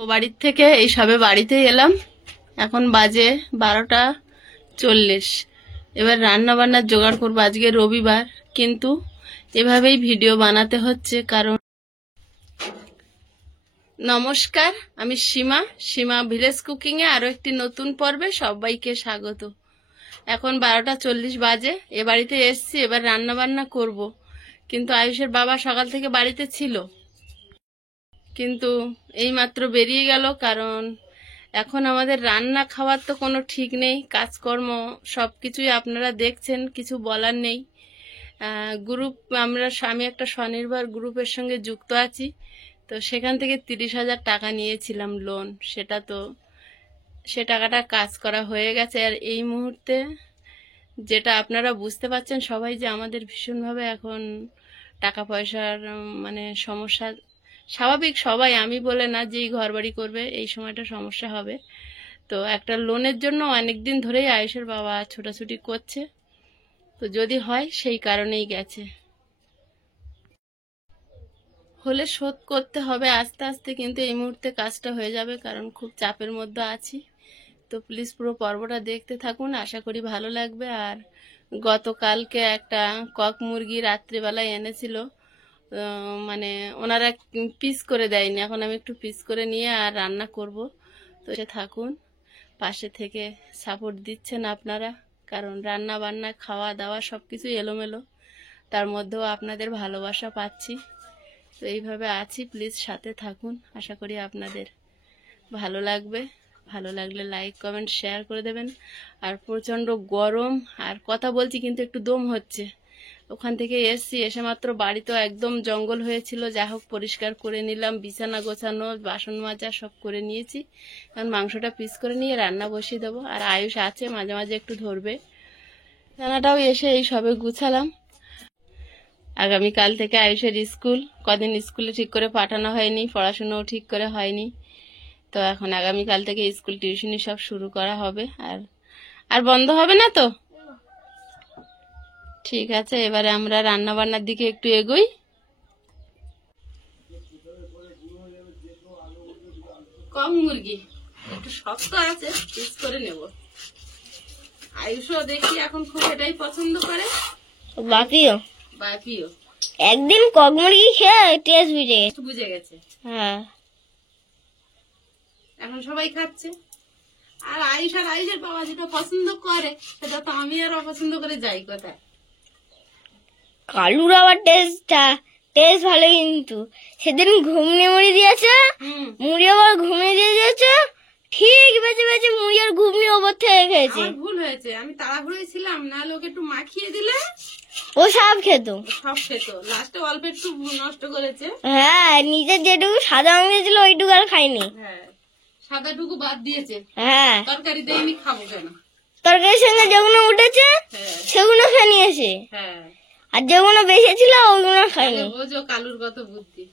ও বাড়ির থেকে এই সবে বাড়িতে এলাম। এখন বাজে 12:40। এবার রান্না বান্নার জোগাড় করবো। আজকে রবিবার, কিন্তু এভাবেই ভিডিও বানাতে হচ্ছে কারণ। নমস্কার, আমি সীমা ভিলেজ কুকিং এ আরো একটি নতুন পর্বে সবাইকে স্বাগত। এখন 12:40 বাজে। এ বাড়িতে এসছি, এবার রান্না বান্না করব। কিন্তু আয়ুষের বাবা সকাল থেকে বাড়িতে ছিল, কিন্তু এইমাত্র বেরিয়ে গেল। কারণ এখন আমাদের রান্না খাওয়ার তো কোনো ঠিক নেই, কাজকর্ম সবকিছুই আপনারা দেখছেন, কিছু বলার নেই। গ্রুপ আমি একটা স্বনির্ভর গ্রুপের সঙ্গে যুক্ত আছি, তো সেখান থেকে 30,000 টাকা নিয়েছিলাম লোন। সে টাকাটা কাজ করা হয়ে গেছে। আর এই মুহূর্তে যেটা আপনারা বুঝতে পারছেন সবাই, যে আমাদের ভীষণভাবে এখন টাকা পয়সার মানে সমস্যা স্বাভাবিক। সবাই, আমি বলে না যেই ঘর বাড়ি করবে এই সময়টা সমস্যা হবে। তো একটা লোনের জন্য অনেকদিন ধরেই আয়ুষের বাবা ছোটাছুটি করছে, তো যদি হয় সেই কারণেই গেছে। হলে শোধ করতে হবে আস্তে আস্তে, কিন্তু এই মুহূর্তে কাজটা হয়ে যাবে, কারণ খুব চাপের মধ্যে আছি। তো প্লিজ পুরো পর্বটা দেখতে থাকুন, আশা করি ভালো লাগবে। আর গতকালকে একটা কক মুরগি রাত্রিবেলায় এনেছিল, মানে ওনারা পিস করে দেয়নি। এখন আমি একটু পিস করে নিয়ে আর রান্না করব। তো সে থাকুন, পাশে থেকে সাপোর্ট দিচ্ছেন আপনারা, কারণ রান্না বান্না খাওয়া দাওয়া সব কিছু এলোমেলো, তার মধ্যেও আপনাদের ভালোবাসা পাচ্ছি। তো এইভাবে আছি, প্লিজ সাথে থাকুন, আশা করি আপনাদের ভালো লাগবে। ভালো লাগলে লাইক কমেন্ট শেয়ার করে দেবেন। আর প্রচণ্ড গরম, আর কথা বলছি কিন্তু একটু দম হচ্ছে। ওখান থেকে এসছি, এসে মাত্র বাড়ি তো একদম জঙ্গল হয়েছিল, যা হোক পরিষ্কার করে নিলাম, বিছানা গোছানো, বাসন মাজা সব করে নিয়েছি। এখন মাংসটা পিস করে নিয়ে রান্না বসিয়ে দেবো। আর আয়ুষ আছে, মাঝে মাঝে একটু ধরবে। রান্নাটাও এসে এই সবে গুছালাম। আগামীকাল থেকে আয়ুষের স্কুল, কদিন স্কুলে ঠিক করে পাঠানো হয়নি, পড়াশুনোও ঠিক করে হয়নি। তো এখন আগামীকাল থেকে স্কুল টিউশনি সব শুরু করা হবে। আর বন্ধ হবে না তো? ঠিক আছে, এবারে আমরা রান্না বান্নার দিকে একটু এগোই। কম মুরগি একটু শক্ত আছে, পিস করে নেব। আয়ুষও দেখি এখন খুব এটাই পছন্দ করে। বাপিও একদিন কক মুরগি খেয়ে টেস্ট বুঝে গেছে। হ্যাঁ, এখন সবাই খাচ্ছে। আর আয়ুষের বাবা যেটা পছন্দ করে সেটা তো আমি আর অপছন্দ করে যাই কোথায়। কালুর আবার টেস্ট ভালো, কিন্তু সেদিন ঘুমনি মুড়ি দিয়েছে, মুড়ি আবার ঘুমিয়ে দিয়ে দিয়েছে, ঠিক বেঁচে বেঁচে মুড়ি আর ঘুমনি ওপর থেকে খেয়েছে। ভুল হয়েছে, আমি তাড়াহুড়োই ছিলাম, নাহলে ওকে একটু মাখিয়ে দিলে ও সব খেত। লাস্টে অল্প একটু নষ্ট করেছে। হ্যাঁ, নিজের যেটুকু সাদা অংশ ছিল ওইটুকু আর খাইনি। হ্যাঁ, সাদাটুকু বাদ দিয়েছে। হ্যাঁ, তরকারি দেয়নি, খাবো কেন। তরকারির সঙ্গে যেগুলো উঠেছে সেগুলো খেয়ে নিয়েছে। হ্যাঁ, আর যেগুলো বেশি ছিল ওইগুলো খাইনি। বোঝো কালুর কত বুদ্ধি।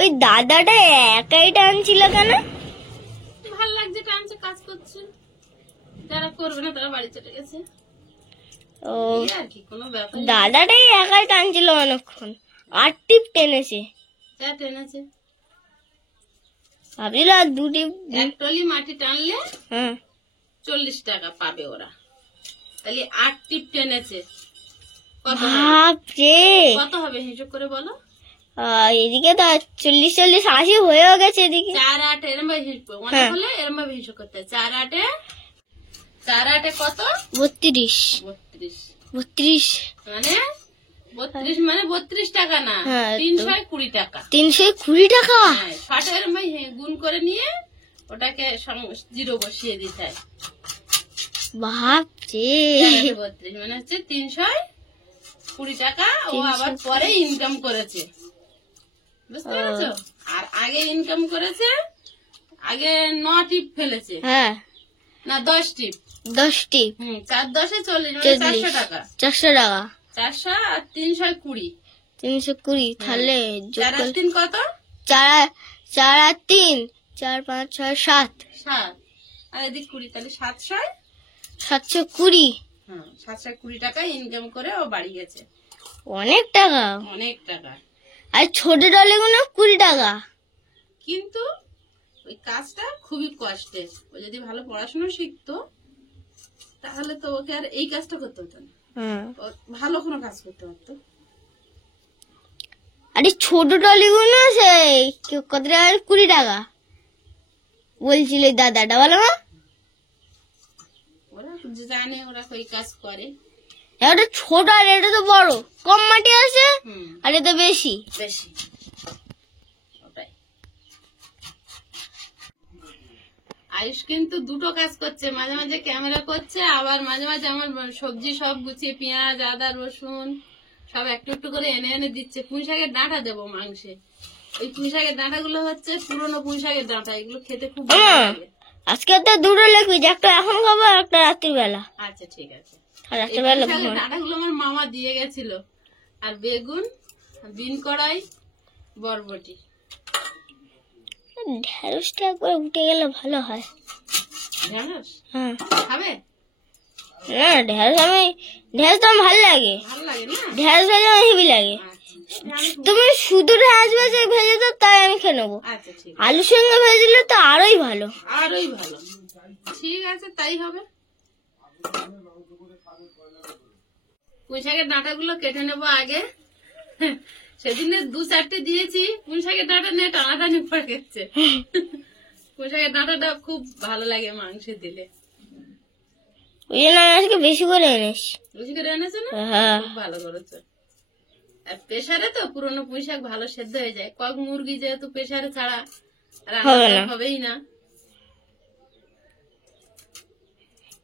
ওই দাদাটা একাই টানছিল কেন? ভাল লাগছে, টানছে, কাজ করছে। যারা করবে না তারা বাড়ি চলে গেছে। ও, আর কি কোনো ব্যাপার। দাদাটাই একাই টানছিল অনেকক্ষণ, 8 টিপ টেনেছে। যা টেনেছে, ভাবছিল আর 2 টিপ। এক টলি মাটি টানলে হ্যাঁ 40 টাকা পাবে ওরা, তাহলে 8 টিপ টেনেছে। কত হবে হিসাব করে বলো? এদিকে তো 40 80 হয়েও গেছে। এদিকে 4 8 এরম ভাবে হিসাব অনেক হলে এরম ভাবে হিসাব করতে হয়। 4 8 কত? 32 মানে 32 টাকা না, 320 টাকা। 320 টাকা। হ্যাঁ, 60 এরম ভাবে গুণ করে নিয়ে ওটাকে জিরো বসিয়ে দিতে হয়। বাপরে, 32 মানে হচ্ছে 320 টাকা। ও আবার পরে ইনকাম করেছে, বুঝতে পেরেছো? আর আগে ইনকাম করেছে, আগে 9 টিপ ফেলেছে। হ্যাঁ না 10 টিপ। 10 টিপ। 4 10 40 মানে 400 টাকা। 400 টাকা। 400 আর 320। 320 তাহলে 4 আর 3 কত? 4 আর 3, 4, 5, 6, 7, 7 আর এদিক 20, তাহলে 700 720। হ্যাঁ 720 টাকা ইনকাম করে ও বাড়ি গেছে। অনেক টাকা। অনেক টাকা। আর ছোট ডলিগুলো 20 টাকা। কিন্তু ওই কাজটা খুবই কষ্টের। ও যদি ভালো পড়াশোনা শিখতো তাহলে তো ওকে আর এই কাজটা করতে হতো না, ও ভালো কোনো কাজ করতে পারতো। আরে ছোট টলিগুলো সেই কত টাকা? 20 টাকা বলছিল এই দাদাটা, বলো না? ওরা জানে ওরা ওই কাজ করে। এটা ছোট আর এটা তো বড়, কম মাটি আছে হুম আর এটা বেশি। বেশি ওটাই। আয়ুষ কিন্তু দুটো কাজ করছে, মাঝে মাঝে ক্যামেরা করছে, আবার মাঝে মাঝে আমার সবজি সব গুছিয়ে পেঁয়াজ আদা রসুন সব একটু একটু করে এনে এনে দিচ্ছে। পুঁই শাকের ডাঁটা দেবো মাংসে। ওই পুঁই শাকের ডাঁটা গুলো হচ্ছে পুরোনো পুঁই শাকের ডাঁটা, এগুলো খেতে খুব ভালো লাগে। আজকে তো দুটো লেখবি, একটা এখন খাবো আর একটা রাত্রিবেলা। আচ্ছা ঠিক আছে। আর রাত্রিবেলা ডাঁটা গুলো আমার মামা দিয়ে গেছিল, আর বেগুন, বিন কড়াই, বরবটি। ঢেঁড়সটা একবার উঠে গেলে ভালো হয়। ঢেঁড়স হ্যাঁ খাবে? না, ঢেঁড়স তো আমার ভালো লাগে। ভালো লাগে না? ঢেঁড়স ভাজা আমার হেভি লাগে। তুমি শুধু ঢেঁড়স ভাজা ভেজে দাও, তাই আমি খেয়ে নেবো। আচ্ছা ঠিক আছে। আলুর সঙ্গে ভেজে দিলে তো আরোই ভালো। আরোই ভালো। ঠিক আছে তাই হবে। পুঁই শাকের ডাঁটা গুলো কেটে নেবো আগে। সেদিনে 2-4টে দিয়েছি, পুঁই শাকের ডাঁটা নিয়ে টানাটানি পড়ে গেছে। পুঁই শাকের ডাঁটাটা খুব ভালো লাগে মাংসে দিলে। ওই জন্য আমি আজকে বেশি করে এনেছি। বেশি করে এনেছো না? হ্যাঁ খুব ভালো করেছো। আর প্রেসারে তো পুরোনো পুঁই শাক ভালো সেদ্ধ হয়ে যায়। কক মুরগি যেহেতু প্রেসারে ছাড়া রান্না হবেই না।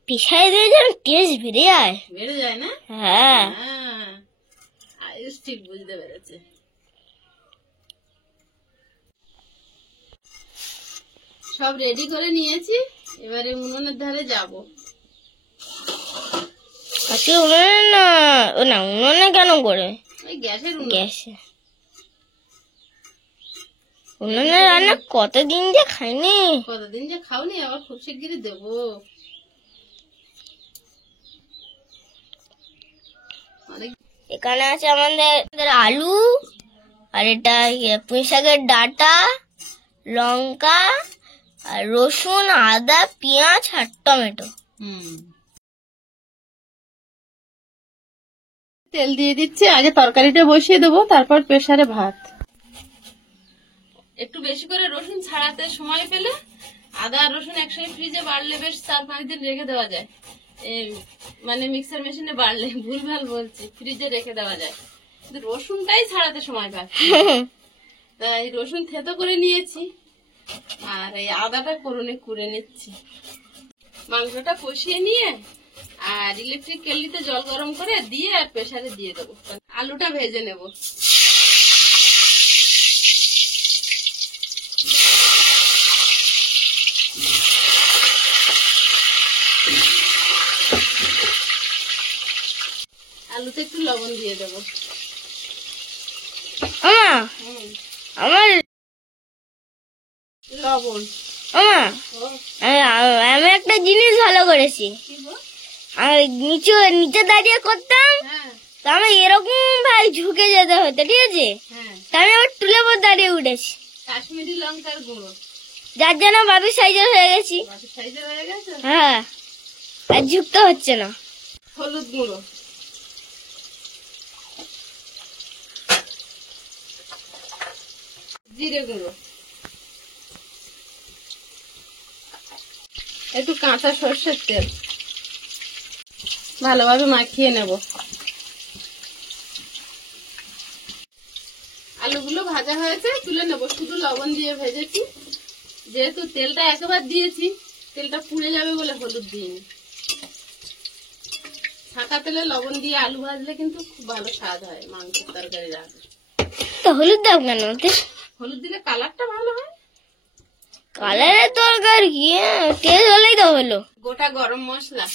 পিসাই দিয়ে যেন টেস্ট বেড়ে যায়। বেড়ে যায় না? হ্যাঁ হ্যাঁ আয়ুষ ঠিক বুঝতে পেরেছে। সব রেডি করে নিয়েছি, এবারে উনুনের ধারে যাব। আজকে উনুনে না, ও না উনুনে কেন করে? ওই গ্যাসের উনুন। গ্যাসে উনুনে রান্না কতদিন যে খাইনি। কতদিন যে খাওনি, আবার খুব শিগগিরই দেবো। অনেক এখানে আছে আমাদের আলু, আর এটা পুঁই শাকের ডাঁটা, লঙ্কা আর রসুন, আদা, পেঁয়াজ আর টমেটো। তেল দিয়ে দিচ্ছি, আগে তরকারিটা বসিয়ে দেবো, তারপর প্রেসারে ভাত। একটু বেশি করে রসুন ছাড়াতে সময় পেলে আদা আর রসুন একসঙ্গে ফ্রিজে বাড়লে বেশ 4-5 দিন রেখে দেওয়া যায়। মানে মিক্সার মেশিনে বাড়লে, ভুলভাল বলছি, ফ্রিজে রেখে দেওয়া যায়। কিন্তু রসুনটাই ছাড়াতে সময় পাচ্ছি। তাই রসুন থেতো করে নিয়েছি, আর এই আদাটা করুনে কুড়ে নিচ্ছি। মাংসটা কষিয়ে নিয়ে আর ইলেকট্রিক কেটলিতে জল গরম করে দিয়ে আর প্রেসারে দিয়ে দেবো। আলুটা ভেজে নেব। আলুতে একটু লবণ দিয়ে দেবো। আমার লবণ। আমি একটা জিনিস ভালো করেছি। আমি নিচে দাঁড়িয়ে করতাম, তো আমি এরকম ভাই ঝুঁকে যেতে হতো, ঠিক আছে? তা আমি আবার তুলে পর দাঁড়িয়ে উঠেছি। কাশ্মীরি লঙ্কার গুঁড়ো, যার জন্য বাবির সাইজের হয়ে গেছি। হ্যাঁ, আর ঝুঁকতে হচ্ছে না। হলুদ গুঁড়ো, জিরে গুঁড়ো, একটু কাঁচা সর্ষের তেল, ভালোভাবে মাখিয়ে নেব। আলুগুলো ভাজা হয়েছে, তুলে নেব। শুধু লবণ দিয়ে ভেজেছি, যেহেতু তেলটা একবার দিয়েছি, তেলটা পুড়ে যাবে বলে হলুদ দিইনি। ছাঁকা তেলে লবণ দিয়ে আলু ভাজলে কিন্তু খুব ভালো স্বাদ হয় মাংসের তরকারি রাখলে। তো হলুদ দাও কেন? হলুদ দিলে কালারটা ভালো হয়। কালারের দরকার কি, টেস্ট হলেই তো হলো। গোটা গরম মশলা,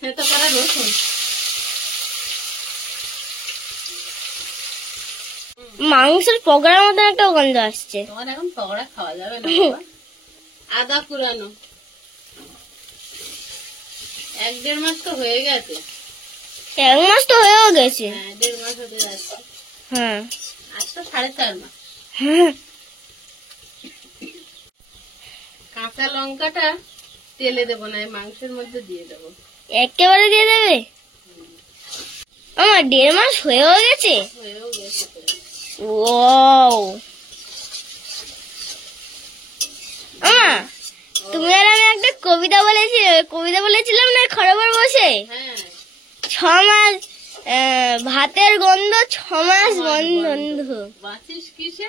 থেতো করা রসুন, মাংসের পকোড়ার মতন একটা গন্ধ আসছে। তোমার এখন পকোড়া খাওয়া যাবে না বাবা। আদা কুড়ানো 1-1.5 মাস তো হয়ে গেছে। 1 মাস তো হয়েও গেছে। হ্যাঁ 1.5 মাস হতে যাচ্ছে। হ্যাঁ আজ তো 4.5 মাস। হ্যাঁ। কাঁচা লঙ্কাটা তেলে দেবো না, এই মাংসের মধ্যে দিয়ে দেবো। একেবারে দিয়ে দেবে? আমার 1.5 মাস হয়েও গেছে। হয়েও গেছে তো। ওয়াও, তুমি আর আমি একটা কবিতা বলেছিলাম না খরবার বসে। হ্যাঁ 6 মাস ভাতের গন্ধ, 6 মাস বন্ধ। বাঁচিস কিসে?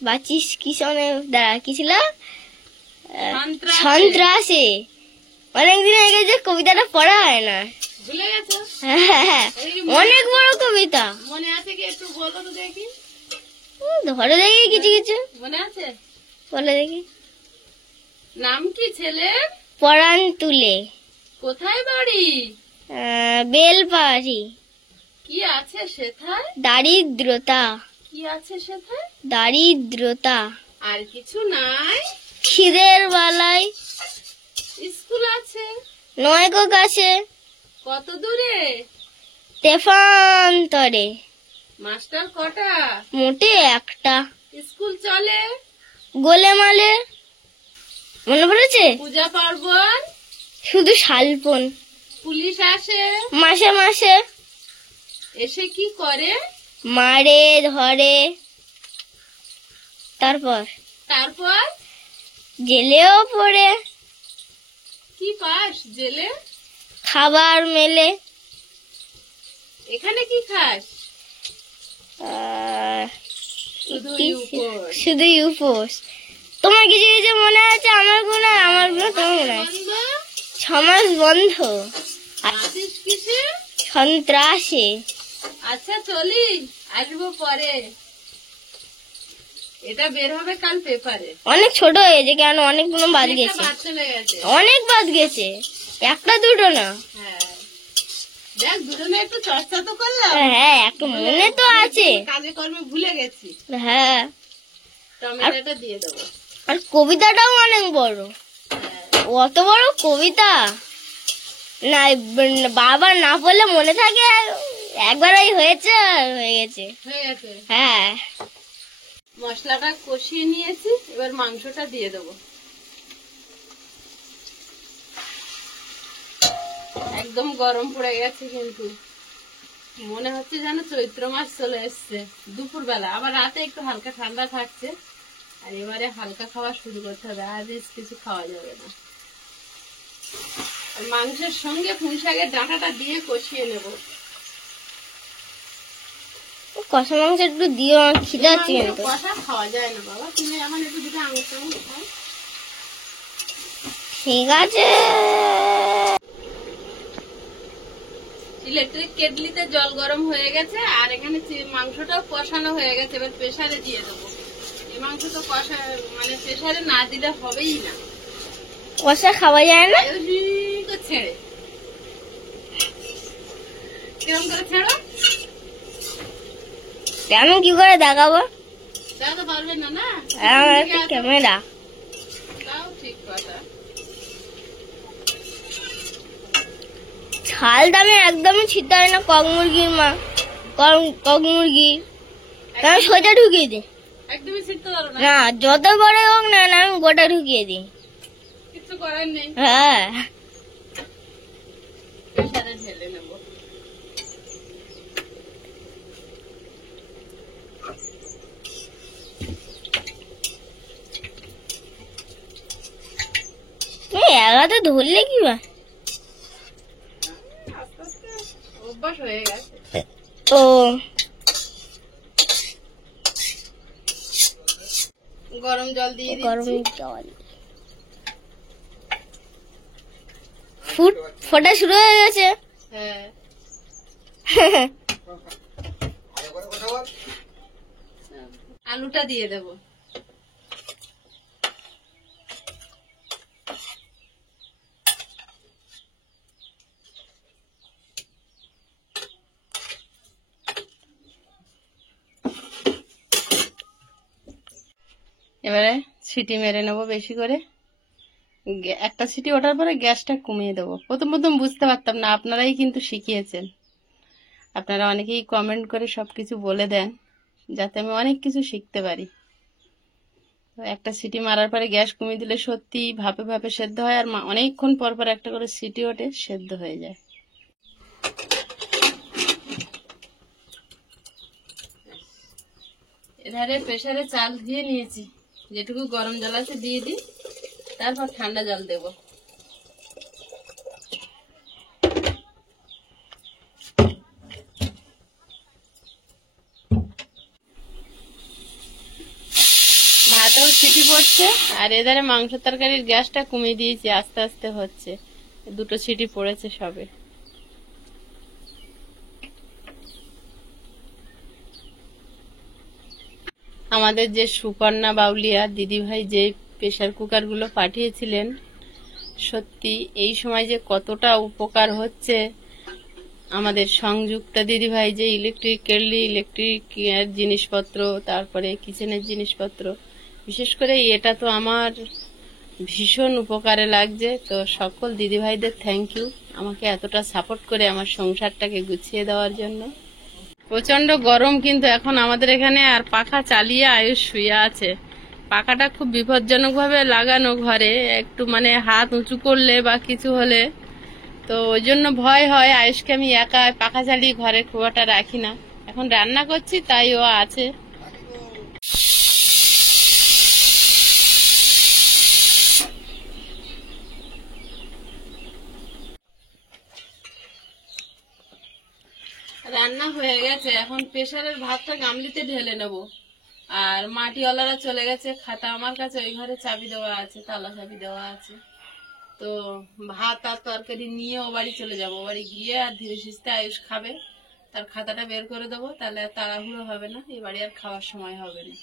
বাঁচিস কিসনে দাঁড়া কি ছিল? সন্ত্রাসে। সন্ত্রাসে। অনেকদিন আগে যে কবিতাটা পড়া হয় না। ভুলে গেছো? হ্যাঁ, অনেক বড় কবিতা। মনে আছে কি? একটু বলো তো দেখি। ধরে দেখি কিছু কিছু মনে আছে? বলে দেখি। নাম কি ছেলের? পরাণ তুলে। কোথায় বাড়ি? বেলপাড়ি। কি আছে সেথায়? দারিদ্রতা। কি আছে সেথায়? দারিদ্রতা। আর কিছু নাই? খিদের বালাই। স্কুল আছে? নয় গো কাছে। কত দূরে? তেফান্তরে। মাস্টার কটা? মোটে একটা। স্কুল চলে? গোলেমালে। মনে পড়েছে? পূজা পার্বণ? শুধু শালপন। পুলিশ আসে? মাসে মাসে। এসে কি করে? মারে ধরে। তারপর তারপর জেলেও পড়ে। কি পাস জেলে? খাবার মেলে। এখানে কি খাস? শুধু উপোস। শুধু উপোস। তোমার কিছু কিছু মনে আছে, আমার গুলো তোমার মনে আছে। 6 মাস বন্ধ। আছিস কিসে? সন্ত্রাসে। আচ্ছা চলি, আসবো পরে। এটা বের হবে কাল পেপারে। অনেক ছোট হয়েছে কেন? অনেকগুলো বাদ অনেকটা গেছে। বাদ চলে গেছে। অনেক বাদ গেছে, একটা দুটো না। হ্যাঁ দেখ, দুজনে একটু চর্চা তো করলাম। হ্যাঁ, একটা মনে তো আছে। কাজে কর্মে ভুলে গেছি। হ্যাঁ, টমেটোটা দিয়ে দেবো। আর কবিতাটাও অনেক বড়। হ্যাঁ। অত বড় কবিতা না, বারবার না পড়লে মনে থাকে। একবারই হয়েছে আর হয়ে গেছে। হয়ে গেছে। হ্যাঁ, মশলাটা কষিয়ে নিয়েছি, এবার মাংসটা দিয়ে দেবো। একদম গরম পড়ে গেছে, কিন্তু মনে হচ্ছে যেন চৈত্র মাস চলে এসছে। দুপুর বেলা, আবার রাতে একটু হালকা ঠান্ডা থাকছে। আর এবারে হালকা খাওয়া শুরু করতে হবে, আজ কিছু খাওয়া যাবে না। আর মাংসের সঙ্গে পুঁই শাকের ডাঁটাটা দিয়ে কষিয়ে নেব। কষা মাংস একটু দিও, আমার খিদে আছে কিন্তু। কষা খাওয়া যায় না বাবা, তুমি এখন একটু দুটো আঙুল খাও। ঠিক আছে। ইলেকট্রিক কেটলিতে জল গরম হয়ে গেছে, আর এখানে মাংসটাও কষানো হয়ে গেছে। এবার প্রেসারে দিয়ে দেবো। এই মাংস তো কষা, মানে প্রেসারে না দিলে হবেই না। কষা খাওয়া যায় না? ছেড়ে কিরম করে ছেড়ো? আমি কি করে দেখাবো? দেখাতে পারবে না না? আমার একটা ক্যামেরা। তাও ঠিক কথা। ছাল দামে একদমই ছিটতে হয় না কক মুরগির কক মুরগি। আমি সোজা ঢুকিয়ে দিই। একদমই ছিটতে পারো না? না, যত বড় হোক না, আমি গোটা ঢুকিয়ে দিই। কিছু করার নেই। হ্যাঁ, প্রেসারে ঢেলে নেবো। এগাতে ধরলে কি বা? আস্তে আস্তে অভ্যাস হয়ে গেছে। ও, গরম জল দিয়ে গরম দিচ্ছি। জল ফোটা শুরু হয়ে গেছে। হ্যাঁ, আলুটা দিয়ে দেবো। এবারে সিটি মেরে নেবো বেশি করে। একটা সিটি ওঠার পরে গ্যাসটা কমিয়ে দেবো। প্রথম প্রথম বুঝতে পারতাম না, আপনারাই কিন্তু শিখিয়েছেন। আপনারা অনেকেই কমেন্ট করে সব কিছু বলে দেন, যাতে আমি অনেক কিছু শিখতে পারি। তো একটা সিটি মারার পরে গ্যাস কমিয়ে দিলে সত্যি ভাপে ভাপে সেদ্ধ হয়, আর অনেকক্ষণ পর পর একটা করে সিটি ওঠে, সেদ্ধ হয়ে যায়। এধারে প্রেসারে চাল ধুয়ে নিয়েছি, যেটুকু গরম জল আছে দিয়ে দিই, তারপর ঠান্ডা জল দেব। ভাতেও সিটি পড়ছে, আর এধারে মাংস তরকারির গ্যাসটা কমিয়ে দিয়েছি, আস্তে আস্তে হচ্ছে। দুটো সিটি পড়েছে সবে। আমাদের যে সুকন্যা বাউলিয়া দিদিভাই যে প্রেসার কুকারগুলো পাঠিয়েছিলেন, সত্যি এই সময় যে কতটা উপকার হচ্ছে। আমাদের সংযুক্তা দিদিভাই যে ইলেকট্রিক জিনিসপত্র, তারপরে কিচেনের জিনিসপত্র, বিশেষ করে এটা তো আমার ভীষণ উপকারে লাগছে। তো সকল দিদিভাইদের থ্যাংক ইউ, আমাকে এতটা সাপোর্ট করে আমার সংসারটাকে গুছিয়ে দেওয়ার জন্য। প্রচন্ড গরম কিন্তু এখন আমাদের এখানে, আর পাখা চালিয়ে আয়ুষ শুয়ে আছে। পাখাটা খুব বিপজ্জনক ভাবে লাগানো ঘরে, একটু মানে হাত উঁচু করলে বা কিছু হলে, তো ওই জন্য ভয় হয়। আয়ুষকে আমি একা পাখা চালিয়ে ঘরে খুব একটা রাখি না। এখন রান্না করছি তাই ও আছে। রান্না হয়ে গেছে, এখন প্রেসারের ভাতটা গামলিতে ঢেলে নেব। আর মাটিওয়ালারা চলে গেছে খাতা, আমার কাছে ওই ঘরে চাবি দেওয়া আছে, তালা চাবি দেওয়া আছে। তো ভাত আর তরকারি নিয়ে ও বাড়ি চলে যাবো। ও বাড়ি গিয়ে আর ধীরে সুস্থে আয়ুষ খাবে, তার খাতাটা বের করে দেবো, তাহলে আর তাড়াহুড়ো হবে না, এই বাড়ি আর খাওয়ার সময় হবে না।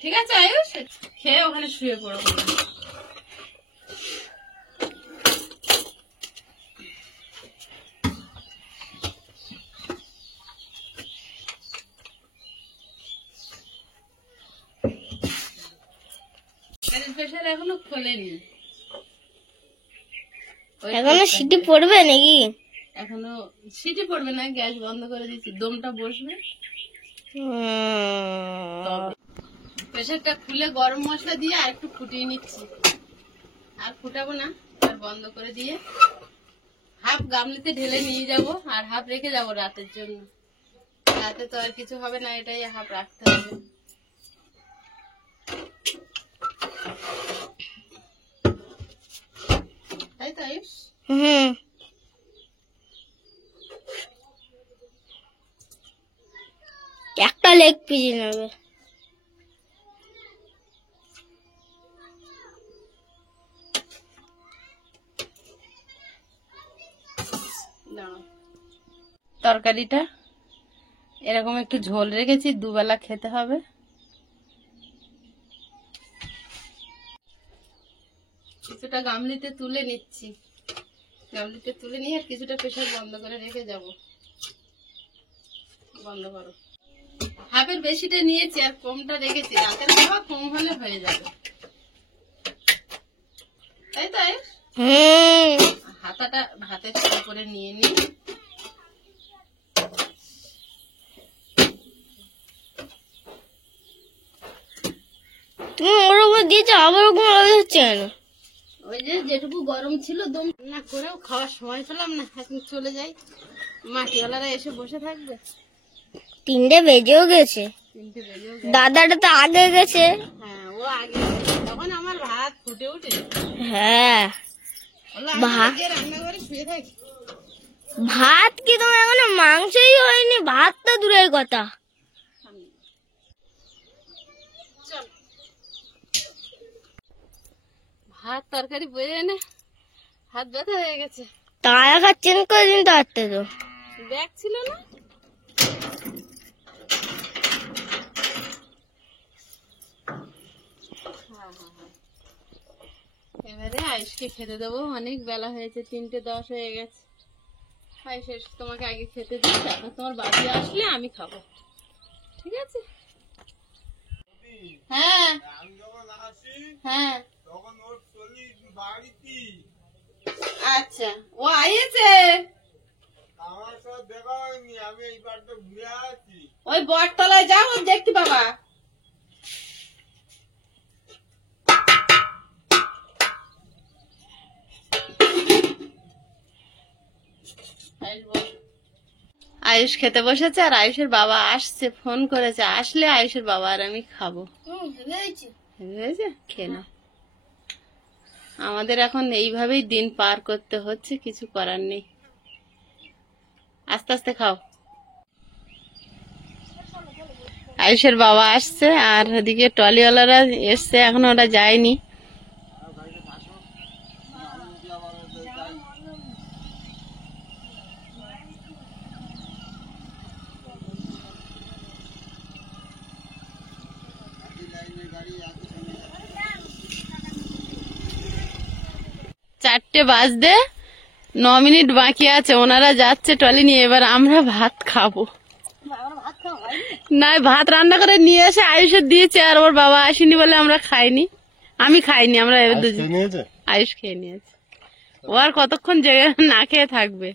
ঠিক আছে আয়ুষ, খেয়ে ওখানে শুয়ে পড়বো। প্রেসার এখনো খোলেনি, এখনো সিটি পড়বে নাকি? এখনো সিটি পড়বে না, গ্যাস বন্ধ করে দিচ্ছি, দমটা বসবে। প্রেসারটা খুলে গরম মশলা দিয়ে আর একটু ফুটিয়ে নিচ্ছি, আর ফুটাবো না, আর বন্ধ করে দিয়ে হাফ গামলিতে ঢেলে নিয়ে যাব, আর হাফ রেখে যাব রাতের জন্য। রাতে তো আর কিছু হবে না, এটাই হাফ রাখতে হবে। তাই তো আয়ুষ? একটা লেগ পিস নেবে। তরকারিটা এরকম একটু ঝোল রেখেছি, দুবেলা খেতে হবে। কিছুটা গামলিতে তুলে নিচ্ছি, গামলিতে তুলে নিয়ে আর কিছুটা প্রেসার বন্ধ করে রেখে যাব। বন্ধ করো। হাফের বেশিটা নিয়েছি আর কমটা রেখেছি, রাতের খাওয়া কম হলে হয়ে যাবে। তাই তো আয়ুষ? হাতাটা ভাতের ছোট করে নিয়ে নি। তুমি ওর উপর দিয়েছো, আবার ওরকম হচ্ছে কেন? ওই যে যেটুকু গরম ছিল দম না করেও খাওয়ার সময় পেলাম না, এখন চলে যাই। মাটিওয়ালারা এসে বসে থাকবে। 3টে বেজেও গেছে। 3টে বেজেও দাদাটা তো আগে গেছে। হ্যাঁ, ও আগে, তখন আমার ভাত ফুটে উঠে। হ্যাঁ, রান্নাঘরে শুয়ে থাকি। ভাত কি তোমার এখনো মাংসই হয়নি, ভাত তো দূরের কথা। ভাত তরকারি বয়ে এনে হাত ব্যথা হয়ে গেছে। তারা কাজ চেঞ্জ করে দিন, তারতে তো ব্যাগ ছিল না। এবারে আয়ুষকে খেতে দেবো, অনেক বেলা হয়েছে, 3:10 হয়ে গেছে। আয়ুষ তোমাকে আগে খেতে দিই, তারপর তোমার বাড়ি আসলে আমি খাবো, ঠিক আছে? হ্যাঁ। হ্যাঁ আচ্ছা, ও আইছে, ওই বটতলায় যাও, দেখতে পাবা। আয়ুষ খেতে বসেছে আর আয়ুষের বাবা আসছে, ফোন করেছে, আসলে আয়ুষের বাবা আর আমি খাবো। হয়েছে, খেয়ে নাও। আমাদের এখন এইভাবেই দিন পার করতে হচ্ছে, কিছু করার নেই। আস্তে আস্তে খাও। আয়ুষের বাবা আসছে আর ওদিকে ট্রলিওয়ালারা এসছে, এখনো ওরা যায়নি। চারটে বাজতে 9 মিনিট বাকি আছে, ওনারা যাচ্ছে ট্রলি নিয়ে, এবার আমরা ভাত খাবো। না, ভাত রান্না করে নিয়ে এসে আয়ুষের দিয়েছে, আর ওর বাবা আসেনি বলে আমরা খাইনি। আমি খাইনি, আমরা এবার দুজন। আয়ুষ খেয়ে নিয়েছে। ও আর কতক্ষণ জেগে না খেয়ে থাকবে।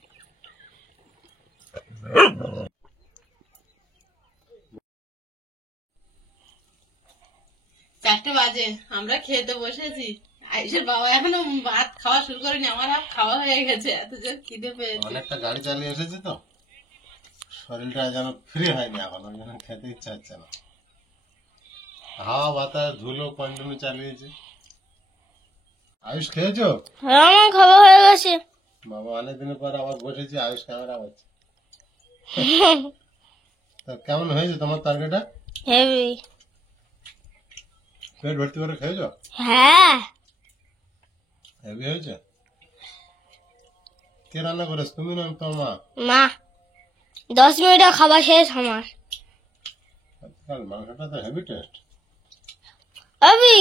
চারটে বাজে, আমরা খেতে বসেছি। আয়ুষের বাবা এখনো ভাত খাওয়া শুরু করেনি, আমার খাওয়া হয়ে গেছে, এত জোর খিদে পেয়েছে। অনেকটা গাড়ি চালিয়ে এসেছে তো, শরীরটা যেন ফ্রি হয়নি এখন, ওই জন্য খেতে ইচ্ছা হচ্ছে না। হাওয়া বাতাস ধুলো কন্টিনিউ চালিয়েছে। আয়ুষ খেয়েছো? হ্যাঁ, আমার খাওয়া হয়ে গেছে। বাবা অনেকদিনের পর আবার বসেছি, আয়ুষ ক্যামেরা পাচ্ছে। তা কেমন হয়েছে তোমার তরকারিটা? হেভি। পেট ভর্তি করে খেয়েছো? হ্যাঁ। হেভি হয়েছে? কে রান্না করেছ, তুমি না তোমার মা? মা। 10 মিনিটে খাবার শেষ আমার। মাংসটা তো হেভি টেস্ট। আবি,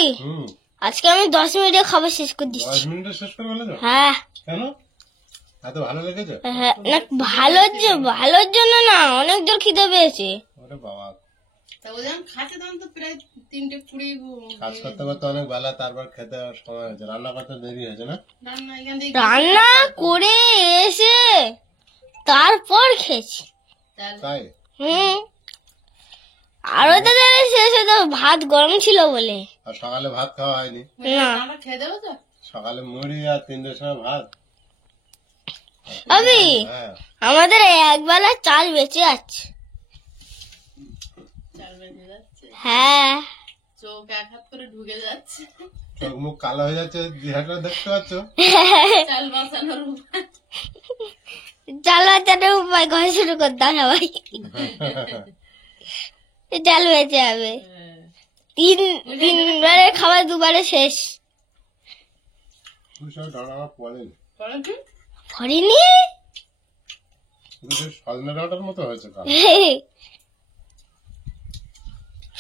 আজকে আমি 10 মিনিটে খাবার শেষ করে 10 দিচ্ছি। মিনিটে শেষ করে ফেলেছো? হ্যাঁ। কেন, এত ভালো লেগেছে? হ্যাঁ, না ভালোর জন্য না, অনেক জোর খিদে পেয়েছে। ওরে বাবা, তা ও যখন খাচ্ছে তখন তো প্রায় 3:20 কাজ করতে করতে অনেক বেলা, তারপর খেতে আর সময় হয়েছে, রান্না করতে দেরি হয়েছে না? রান্না এখান থেকে রান্না করে এসে তারপর খেয়েছি। তাই? আরো তো শেষ হতো, ভাত গরম ছিল বলে। আর সকালে ভাত খাওয়া হয়নি? না। আমরা খেয়ে দেবো তো। সকালে মুড়ি আর 3টের সময় ভাত। আবি, হ্যাঁ, আমাদের একবেলা চাল বেঁচে আছে। চাল বেজে যাচ্ছে, হ্যাঁ। চোখ এক হাত করে ঢুকে যাচ্ছে। চোখ মুখ কালো হয়ে যাচ্ছে, জিহাটা দেখতে পাচ্ছ? চাল বাঁচানোর উপায়। চাল বাঁচানোর উপায় ঘরে শুরু করতাম সবাই। চাল বেঁচে যাবে। তিনবারে খাবার 2বারে শেষ। আমার পড়েনি, পড়িনি। সজনে ডাঁটার মতো হয়েছে।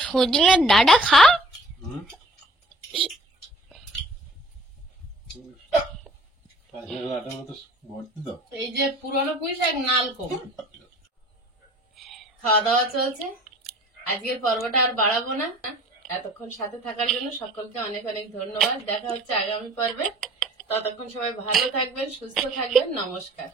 সজনের ডাঁটা খা। ডাঁটার মতো ভর্তি তো। এই যে পুরনো পুঁই শাক, নালকম। খাওয়া দাওয়া চলছে। আজকের পর্বটা আর বাড়াবো না। এতক্ষণ সাথে থাকার জন্য সকলকে অনেক অনেক ধন্যবাদ। দেখা হচ্ছে আগামী পর্বে। ততক্ষণ সবাই ভালো থাকবেন, সুস্থ থাকবেন। নমস্কার।